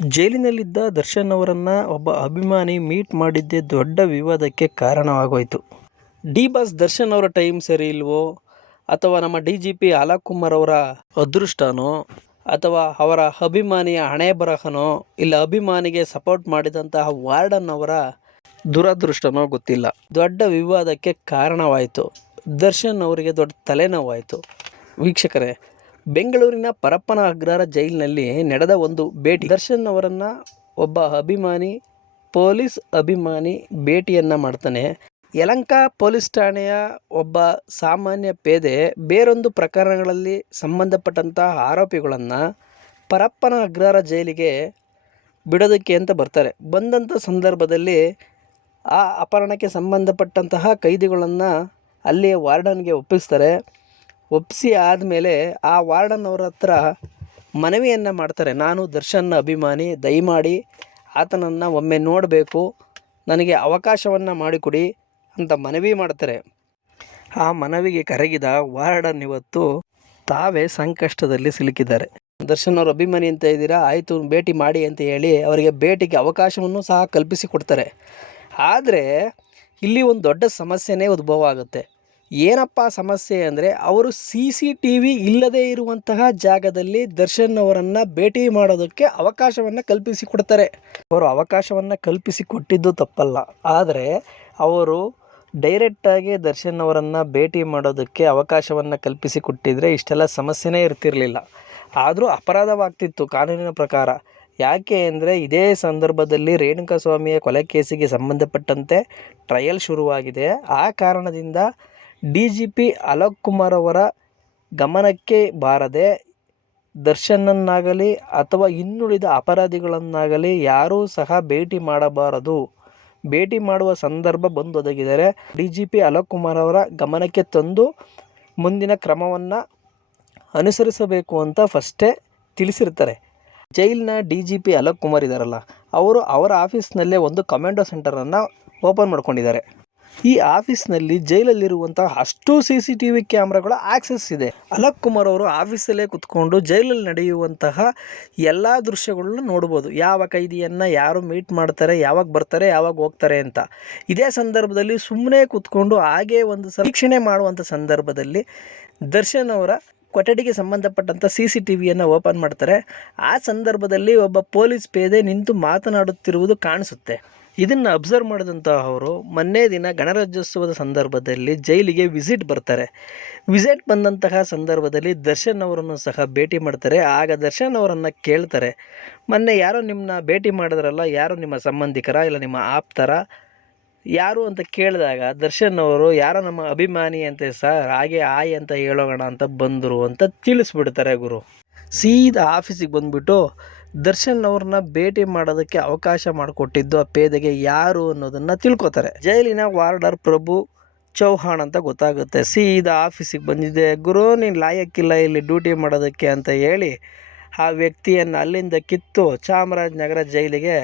ಜೈಲಿನಲ್ಲಿದ್ದ ದರ್ಶನ್ ಅವರನ್ನು ಒಬ್ಬ ಅಭಿಮಾನಿ ಮೀಟ್ ಮಾಡಿದ್ದೇ ದೊಡ್ಡ ವಿವಾದಕ್ಕೆ ಕಾರಣವಾಗೋಯಿತು. ಡಿ ಬಾಸ್ ದರ್ಶನ್ ಅವರ ಟೈಮ್ ಸರಿ ಇಲ್ವೋ, ಅಥವಾ ನಮ್ಮ DGP ಅಲೋಕ್ ಕುಮಾರ್ ಅವರ ಅದೃಷ್ಟನೋ, ಅಥವಾ ಅವರ ಅಭಿಮಾನಿಯ ಹಣೆ ಬರಹನೋ, ಇಲ್ಲ ಅಭಿಮಾನಿಗೆ ಸಪೋರ್ಟ್ ಮಾಡಿದಂತಹ ವಾರ್ಡನ್ ಅವರ ದುರದೃಷ್ಟನೋ ಗೊತ್ತಿಲ್ಲ. ದೊಡ್ಡ ವಿವಾದಕ್ಕೆ ಕಾರಣವಾಯಿತು. ದರ್ಶನ್ ಅವರಿಗೆ ದೊಡ್ಡ ತಲೆನೋವಾಯಿತು. ವೀಕ್ಷಕರೇ, ಬೆಂಗಳೂರಿನ ಪರಪ್ಪನ ಅಗ್ರಹಾರ ಜೈಲಿನಲ್ಲಿ ನಡೆದ ಒಂದು ಭೇಟಿ. ದರ್ಶನ್ ಅವರನ್ನು ಒಬ್ಬ ಅಭಿಮಾನಿ, ಪೊಲೀಸ್ ಅಭಿಮಾನಿ ಭೇಟಿಯನ್ನು ಮಾಡ್ತಾನೆ. ಯಲಹಂಕ ಪೊಲೀಸ್ ಠಾಣೆಯ ಒಬ್ಬ ಸಾಮಾನ್ಯ ಪೇದೆ ಬೇರೊಂದು ಪ್ರಕರಣಗಳಲ್ಲಿ ಸಂಬಂಧಪಟ್ಟಂತಹ ಆರೋಪಿಗಳನ್ನು ಪರಪ್ಪನ ಅಗ್ರಹಾರ ಜೈಲಿಗೆ ಬಿಡೋದಕ್ಕೆ ಅಂತ ಬರ್ತಾರೆ. ಬಂದಂಥ ಸಂದರ್ಭದಲ್ಲಿ ಆ ಅಪಹರಣಕ್ಕೆ ಸಂಬಂಧಪಟ್ಟಂತಹ ಕೈದಿಗಳನ್ನು ಅಲ್ಲಿಯ ವಾರ್ಡನ್ಗೆ ಒಪ್ಪಿಸ್ತಾರೆ. ಒಪ್ಪಿಸಿ ಆದಮೇಲೆ ಆ ವಾರ್ಡನ್ ಅವರ ಹತ್ರ ಮನವಿಯನ್ನು ಮಾಡ್ತಾರೆ. ನಾನು ದರ್ಶನ್ನ ಅಭಿಮಾನಿ, ದಯಮಾಡಿ ಆತನನ್ನು ಒಮ್ಮೆ ನೋಡಬೇಕು, ನನಗೆ ಅವಕಾಶವನ್ನು ಮಾಡಿಕೊಡಿ ಅಂತ ಮನವಿ ಮಾಡ್ತಾರೆ. ಆ ಮನವಿಗೆ ಕರಗಿದ ವಾರ್ಡನ್ ಇವತ್ತು ತಾವೇ ಸಂಕಷ್ಟದಲ್ಲಿ ಸಿಲುಕಿದ್ದಾರೆ. ದರ್ಶನ್ ಅವ್ರ ಅಭಿಮಾನಿ ಅಂತ ಇದ್ದೀರಾ, ಆಯಿತು ಭೇಟಿ ಮಾಡಿ ಅಂತ ಹೇಳಿ ಅವರಿಗೆ ಭೇಟಿಗೆ ಅವಕಾಶವನ್ನು ಸಹ ಕಲ್ಪಿಸಿಕೊಡ್ತಾರೆ. ಆದರೆ ಇಲ್ಲಿ ಒಂದು ದೊಡ್ಡ ಸಮಸ್ಯೆನೇ ಉದ್ಭವ ಆಗುತ್ತೆ. ಏನಪ್ಪ ಸಮಸ್ಯೆ ಅಂದರೆ, ಅವರು CCTV ಇಲ್ಲದೇ ಇರುವಂತಹ ಜಾಗದಲ್ಲಿ ದರ್ಶನ್ ಅವರನ್ನು ಭೇಟಿ ಮಾಡೋದಕ್ಕೆ ಅವಕಾಶವನ್ನು ಕಲ್ಪಿಸಿಕೊಡ್ತಾರೆ. ಅವರು ಅವಕಾಶವನ್ನು ಕಲ್ಪಿಸಿಕೊಟ್ಟಿದ್ದು ತಪ್ಪಲ್ಲ, ಆದರೆ ಅವರು ಡೈರೆಕ್ಟಾಗಿ ದರ್ಶನ್ ಅವರನ್ನು ಭೇಟಿ ಮಾಡೋದಕ್ಕೆ ಅವಕಾಶವನ್ನು ಕಲ್ಪಿಸಿಕೊಟ್ಟಿದ್ರೆ ಇಷ್ಟೆಲ್ಲ ಸಮಸ್ಯೆನೇ ಇರ್ತಿರಲಿಲ್ಲ. ಆದರೂ ಅಪರಾಧವಾಗ್ತಿತ್ತು ಕಾನೂನಿನ ಪ್ರಕಾರ. ಯಾಕೆ ಅಂದರೆ, ಇದೇ ಸಂದರ್ಭದಲ್ಲಿ ರೇಣುಕಾಸ್ವಾಮಿಯ ಕೊಲೆ ಕೇಸಿಗೆ ಸಂಬಂಧಪಟ್ಟಂತೆ ಟ್ರಯಲ್ ಶುರುವಾಗಿದೆ. ಆ ಕಾರಣದಿಂದ DGP ಅಲೋಕ್ ಕುಮಾರ್ ಅವರ ಗಮನಕ್ಕೆ ಬಾರದೆ ದರ್ಶನನ್ನಾಗಲಿ ಅಥವಾ ಇನ್ನುಳಿದ ಅಪರಾಧಿಗಳನ್ನಾಗಲಿ ಯಾರೂ ಸಹ ಭೇಟಿ ಮಾಡಬಾರದು, ಭೇಟಿ ಮಾಡುವ ಸಂದರ್ಭ ಬಂದೊದಗಿದರೆ DGP ಅಲೋಕ್ ಕುಮಾರ್ ಅವರ ಗಮನಕ್ಕೆ ತಂದು ಮುಂದಿನ ಕ್ರಮವನ್ನು ಅನುಸರಿಸಬೇಕು ಅಂತ ಫಸ್ಟೇ ತಿಳಿಸಿರ್ತಾರೆ. ಜೈಲಿನ DGP ಅಲೋಕ್ ಕುಮಾರ್ ಇದ್ದಾರಲ್ಲ, ಅವರು ಅವರ ಆಫೀಸ್ನಲ್ಲೇ ಒಂದು ಕಮಾಂಡೋ ಸೆಂಟರನ್ನು ಓಪನ್ ಮಾಡ್ಕೊಂಡಿದ್ದಾರೆ. ಈ ಆಫೀಸ್ನಲ್ಲಿ ಜೈಲಲ್ಲಿರುವಂತಹ ಅಷ್ಟು CCTV ಕ್ಯಾಮ್ರಾಗಳ ಆಕ್ಸೆಸ್ ಇದೆ. ಅಲೋಕ್ ಕುಮಾರ್ ಅವರು ಆಫೀಸಲ್ಲೇ ಕುತ್ಕೊಂಡು ಜೈಲಲ್ಲಿ ನಡೆಯುವಂತಹ ಎಲ್ಲ ದೃಶ್ಯಗಳನ್ನು ನೋಡ್ಬೋದು. ಯಾವ ಕೈದಿಯನ್ನು ಯಾರು ಮೀಟ್ ಮಾಡ್ತಾರೆ, ಯಾವಾಗ ಬರ್ತಾರೆ, ಯಾವಾಗ ಹೋಗ್ತಾರೆ ಅಂತ. ಇದೇ ಸಂದರ್ಭದಲ್ಲಿ ಸುಮ್ಮನೆ ಕುತ್ಕೊಂಡು ಹಾಗೇ ಒಂದು ವೀಕ್ಷಣೆ ಮಾಡುವಂಥ ಸಂದರ್ಭದಲ್ಲಿ ದರ್ಶನ್ ಅವರ ಕೊಠಡಿಗೆ ಸಂಬಂಧಪಟ್ಟಂಥ CCTVಯನ್ನು ಓಪನ್ ಮಾಡ್ತಾರೆ. ಆ ಸಂದರ್ಭದಲ್ಲಿ ಒಬ್ಬ ಪೊಲೀಸ್ ಪೇದೆ ನಿಂತು ಮಾತನಾಡುತ್ತಿರುವುದು ಕಾಣಿಸುತ್ತೆ. ಇದನ್ನು ಅಬ್ಸರ್ವ್ ಮಾಡಿದಂತಹ ಅವರು ಮೊನ್ನೆ ದಿನ ಗಣರಾಜ್ಯೋತ್ಸವದ ಸಂದರ್ಭದಲ್ಲಿ ಜೈಲಿಗೆ ವಿಸಿಟ್ ಬರ್ತಾರೆ. ವಿಸಿಟ್ ಬಂದಂತಹ ಸಂದರ್ಭದಲ್ಲಿ ದರ್ಶನ್ ಅವರನ್ನು ಸಹ ಭೇಟಿ ಮಾಡ್ತಾರೆ. ಆಗ ದರ್ಶನ್ ಅವರನ್ನು ಕೇಳ್ತಾರೆ, ಮೊನ್ನೆ ಯಾರೋ ನಿಮ್ಮನ್ನ ಭೇಟಿ ಮಾಡಿದ್ರಲ್ಲ, ಯಾರೋ ನಿಮ್ಮ ಸಂಬಂಧಿಕರ ಇಲ್ಲ ನಿಮ್ಮ ಆಪ್ತರ ಯಾರು ಅಂತ ಕೇಳಿದಾಗ ದರ್ಶನ್ ಅವರು ಯಾರೋ ನಮ್ಮ ಅಭಿಮಾನಿ ಅಂತೆ ಸರ್, ಹಾಗೆ ಆಯ್ ಅಂತ ಹೇಳೋಣ ಅಂತ ಬಂದರು ಅಂತ ತಿಳಿಸ್ಬಿಡ್ತಾರೆ ಗುರು. ಸೀದಾ ಆಫೀಸಿಗೆ ಬಂದುಬಿಟ್ಟು ದರ್ಶನ್ ಅವ್ರನ್ನ ಭೇಟಿ ಮಾಡೋದಕ್ಕೆ ಅವಕಾಶ ಮಾಡಿಕೊಟ್ಟಿದ್ದು ಆ ಪೇದೆಗೆ ಯಾರು ಅನ್ನೋದನ್ನು ತಿಳ್ಕೊತಾರೆ. ಜೈಲಿನ ವಾರ್ಡರ್ ಪ್ರಭು ಚೌಹಾಣ್ ಅಂತ ಗೊತ್ತಾಗುತ್ತೆ. ಸೀದಾ ಆಫೀಸಿಗೆ ಬಂದಿದೆ, ಗುರು ನೀನು ಲಾಯಕ್ಕಿಲ್ಲ ಇಲ್ಲಿ ಡ್ಯೂಟಿ ಮಾಡೋದಕ್ಕೆ ಅಂತ ಹೇಳಿ ಆ ವ್ಯಕ್ತಿಯನ್ನು ಅಲ್ಲಿಂದ ಕಿತ್ತು ಚಾಮರಾಜನಗರ ಜೈಲಿಗೆ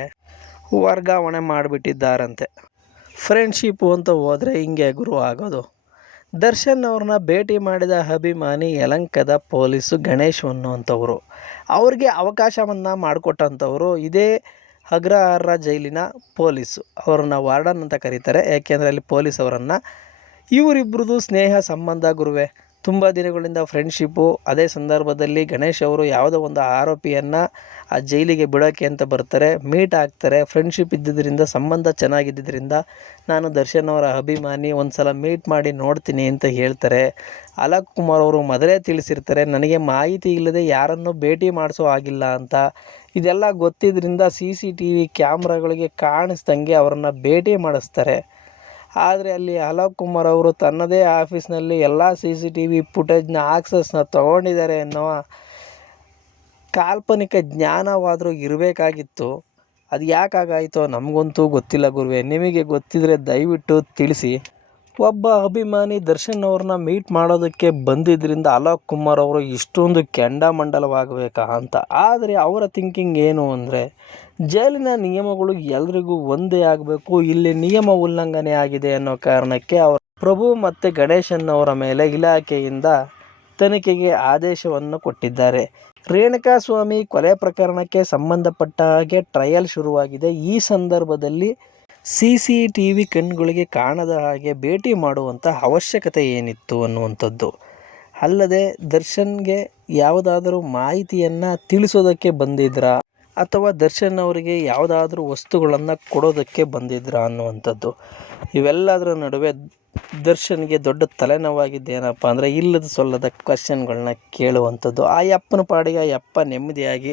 ವರ್ಗಾವಣೆ ಮಾಡಿಬಿಟ್ಟಿದ್ದಾರಂತೆ. ಫ್ರೆಂಡ್ಶಿಪ್ಪು ಅಂತ ಹೋದರೆ ಹಿಂಗೆ ಗುರು ಆಗೋದು. ದರ್ಶನ್ ಅವ್ರನ್ನ ಭೇಟಿ ಮಾಡಿದ ಅಭಿಮಾನಿ ಯಲಹಂಕದ ಪೊಲೀಸು ಗಣೇಶ್ ಅನ್ನುವಂಥವ್ರು, ಅವ್ರಿಗೆ ಅವಕಾಶವನ್ನು ಮಾಡಿಕೊಟ್ಟಂಥವ್ರು ಇದೇ ಅಗ್ರಹಾರ ಜೈಲಿನ ಪೊಲೀಸು. ಅವ್ರನ್ನ ವಾರ್ಡನ್ ಅಂತ ಕರೀತಾರೆ, ಯಾಕೆಂದರೆ ಅಲ್ಲಿ ಪೊಲೀಸ್ ಅವರನ್ನು. ಇವರಿಬ್ಬರದು ಸ್ನೇಹ ಸಂಬಂಧ ಗುರುವೆ, ತುಂಬ ದಿನಗಳಿಂದ ಫ್ರೆಂಡ್ಶಿಪ್ಪು. ಅದೇ ಸಂದರ್ಭದಲ್ಲಿ ಗಣೇಶ್ ಅವರು ಯಾವುದೋ ಒಂದು ಆರೋಪಿಯನ್ನು ಆ ಜೈಲಿಗೆ ಬಿಡೋಕ್ಕೆ ಅಂತ ಬರ್ತಾರೆ, ಮೀಟ್ ಆಗ್ತಾರೆ. ಫ್ರೆಂಡ್ಶಿಪ್ ಇದ್ದಿದ್ದರಿಂದ, ಸಂಬಂಧ ಚೆನ್ನಾಗಿದ್ದರಿಂದ ನಾನು ದರ್ಶನ್ ಅವರ ಅಭಿಮಾನಿ, ಒಂದು ಸಲ ಮೀಟ್ ಮಾಡಿ ನೋಡ್ತೀನಿ ಅಂತ ಹೇಳ್ತಾರೆ. ಅಲೋಕ್ ಕುಮಾರ್ ಅವರು ಮೊದಲೇ ತಿಳಿಸಿರ್ತಾರೆ, ನನಗೆ ಮಾಹಿತಿ ಇಲ್ಲದೆ ಯಾರನ್ನೂ ಭೇಟಿ ಮಾಡಿಸೋ ಆಗಿಲ್ಲ ಅಂತ. ಇದೆಲ್ಲ ಗೊತ್ತಿದ್ದರಿಂದ CCTV ಕ್ಯಾಮ್ರಾಗಳಿಗೆ ಕಾಣಿಸ್ದಂಗೆ ಅವರನ್ನು ಭೇಟಿ ಮಾಡಿಸ್ತಾರೆ. ಆದರೆ ಅಲ್ಲಿ ಅಲೋಕ್ ಕುಮಾರ್ ಅವರು ತನ್ನದೇ ಆಫೀಸ್ನಲ್ಲಿ ಎಲ್ಲ CCTV ಫುಟೇಜ್ನ ಆಕ್ಸೆಸ್ನ ತೊಗೊಂಡಿದ್ದಾರೆ ಅನ್ನೋ ಕಾಲ್ಪನಿಕ ಜ್ಞಾನವಾದರೂ ಇರಬೇಕಾಗಿತ್ತು. ಅದು ಯಾಕಾಗಾಯಿತೋ ನಮಗಂತೂ ಗೊತ್ತಿಲ್ಲ ಗುರುವೆ, ನಿಮಗೆ ಗೊತ್ತಿದ್ದರೆ ದಯವಿಟ್ಟು ತಿಳಿಸಿ. ಒಬ್ಬ ಅಭಿಮಾನಿ ದರ್ಶನ್ ಅವ್ರನ್ನ ಮೀಟ್ ಮಾಡೋದಕ್ಕೆ ಬಂದಿದ್ದರಿಂದ ಅಲೋಕ್ ಕುಮಾರ್ ಅವರು ಇಷ್ಟೊಂದು ಕೆಂಡಾಮಂಡಲವಾಗಬೇಕಾ ಅಂತ. ಆದರೆ ಅವರ ಥಿಂಕಿಂಗ್ ಏನು ಅಂದರೆ, ಜೈಲಿನ ನಿಯಮಗಳು ಎಲ್ರಿಗೂ ಒಂದೇ ಆಗಬೇಕು, ಇಲ್ಲಿ ನಿಯಮ ಉಲ್ಲಂಘನೆ ಆಗಿದೆ ಅನ್ನೋ ಕಾರಣಕ್ಕೆ ಅವರು ಪ್ರಭು ಮತ್ತು ಗಣೇಶನ್ ಅವರ ಮೇಲೆ ಇಲಾಖೆಯಿಂದ ತನಿಖೆಗೆ ಆದೇಶವನ್ನು ಕೊಟ್ಟಿದ್ದಾರೆ. ರೇಣುಕಾಸ್ವಾಮಿ ಕೊಲೆ ಪ್ರಕರಣಕ್ಕೆ ಸಂಬಂಧಪಟ್ಟ ಹಾಗೆ ಟ್ರಯಲ್ ಶುರುವಾಗಿದೆ. ಈ ಸಂದರ್ಭದಲ್ಲಿ CCTV ಕಣ್ಗಳಿಗೆ ಕಾಣದ ಹಾಗೆ ಭೇಟಿ ಮಾಡುವಂಥ ಅವಶ್ಯಕತೆ ಏನಿತ್ತು ಅನ್ನುವಂಥದ್ದು. ಅಲ್ಲದೆ ದರ್ಶನ್ಗೆ ಯಾವುದಾದರೂ ಮಾಹಿತಿಯನ್ನು ತಿಳಿಸೋದಕ್ಕೆ ಬಂದಿದ್ರಾ ಅಥವಾ ದರ್ಶನ್ ಅವರಿಗೆ ಯಾವುದಾದ್ರೂ ವಸ್ತುಗಳನ್ನು ಕೊಡೋದಕ್ಕೆ ಬಂದಿದ್ರಾ ಅನ್ನುವಂಥದ್ದು. ಇವೆಲ್ಲದರ ನಡುವೆ ದರ್ಶನ್ಗೆ ದೊಡ್ಡ ತಲೆನೋವಾಗಿದ್ದೇನಪ್ಪ ಅಂದರೆ ಇಲ್ಲದ ಸೊಲ್ಲದ ಕ್ವಶನ್ಗಳನ್ನ ಕೇಳುವಂಥದ್ದು. ಆ ಯಪ್ಪನ ಪಾಡಿಗೆ ಆ ಯಪ್ಪ ನೆಮ್ಮದಿಯಾಗಿ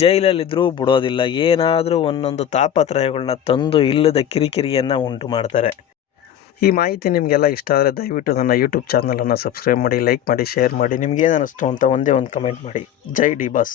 ಜೈಲಲ್ಲಿದ್ದರೂ ಬಿಡೋದಿಲ್ಲ. ಏನಾದರೂ ಒಂದೊಂದು ತಾಪತ್ರಯಗಳನ್ನ ತಂದು ಇಲ್ಲದ ಕಿರಿಕಿರಿಯನ್ನು ಉಂಟು ಮಾಡ್ತಾರೆ. ಈ ಮಾಹಿತಿ ನಿಮಗೆಲ್ಲ ಇಷ್ಟ ಆದರೆ ದಯವಿಟ್ಟು ನನ್ನ ಯೂಟ್ಯೂಬ್ ಚಾನಲನ್ನು ಸಬ್ಸ್ಕ್ರೈಬ್ ಮಾಡಿ, ಲೈಕ್ ಮಾಡಿ, ಶೇರ್ ಮಾಡಿ. ನಿಮಗೇನು ಅನ್ನಿಸ್ತು ಅಂತ ಒಂದೇ ಒಂದು ಕಮೆಂಟ್ ಮಾಡಿ. ಜೈ ಡಿ ಬಾಸ್.